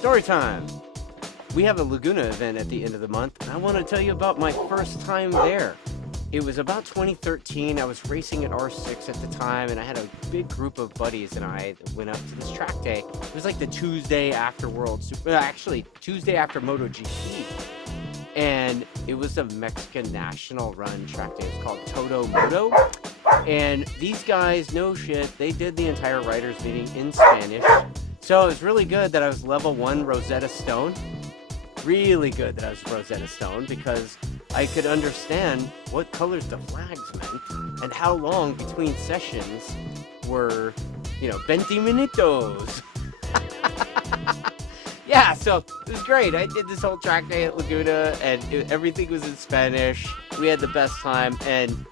Story time. We have a Laguna event at the end of the month, and I want to tell you about my first time there. It was about 2013. I was racing at R6 at the time, and I had a big group of buddies and I went up to this track day. It was like the Tuesday after Tuesday after MotoGP. And it was a Mexican national run track day. It was called Todo Moto. And these guys, no shit, they did the entire writers meeting in Spanish. So it was really good that I was level 1 Rosetta Stone. Really good that I was Rosetta Stone because I could understand what colors the flags meant and how long between sessions were, 20 minutos. Yeah, so it was great. I did this whole track day at Laguna and everything was in Spanish. We had the best time and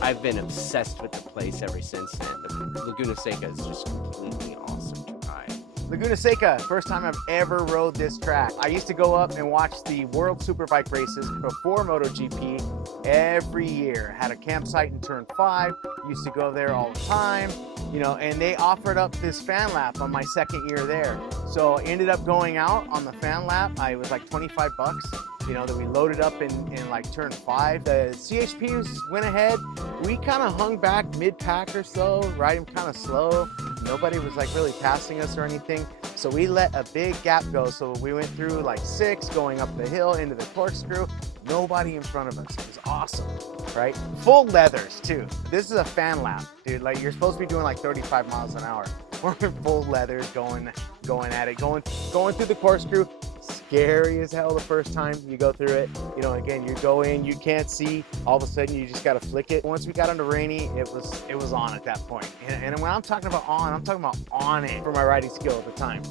I've been obsessed with the place ever since then. The Laguna Seca is just completely awesome to ride. Laguna Seca, first time I've ever rode this track. I used to go up and watch the World Superbike races before MotoGP every year. Had a campsite in Turn 5, used to go there all the time, and they offered up this fan lap on my second year there. So I ended up going out on the fan lap. It was like 25 bucks. That we loaded up in like Turn 5. The CHPs went ahead. We kind of hung back mid-pack or so, riding kind of slow. Nobody was like really passing us or anything. So we let a big gap go. So we went through like 6, going up the hill into the corkscrew. Nobody in front of us. It was awesome, right? Full leathers too. This is a fan lap, dude. Like you're supposed to be doing like 35 miles an hour. We're in full leathers going at it, going through the corkscrew. Scary as hell the first time you go through it. Again, you go in, you can't see, all of a sudden you just gotta flick it. Once we got into rainy, it was on at that point. And when I'm talking about on, I'm talking about on it for my riding skill at the time.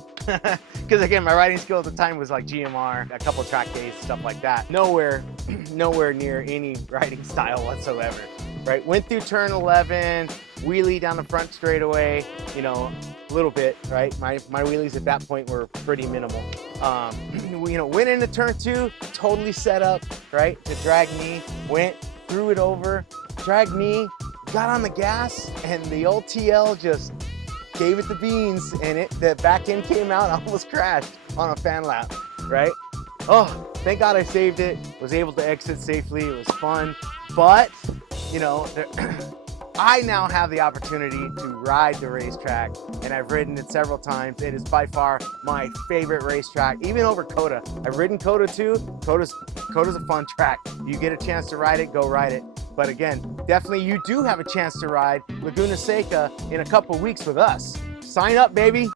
Because again, my riding skill at the time was like GMR, a couple track days, stuff like that. Nowhere near any riding style whatsoever, right? Went through turn 11, wheelie down the front straightaway, a little bit, right? My wheelies at that point were pretty minimal. Went into turn 2, totally set up, right? To drag me, went, threw it over, dragged me, got on the gas, and the old TL just gave it the beans, and the back end came out, almost crashed on a fan lap, right? Oh, thank God I saved it, was able to exit safely, it was fun, but, I now have the opportunity to ride the racetrack, and I've ridden it several times. It is by far my favorite racetrack, even over Coda. I've ridden Coda too. Coda's a fun track. You get a chance to ride it, go ride it. But again, definitely you do have a chance to ride Laguna Seca in a couple weeks with us. Sign up, baby.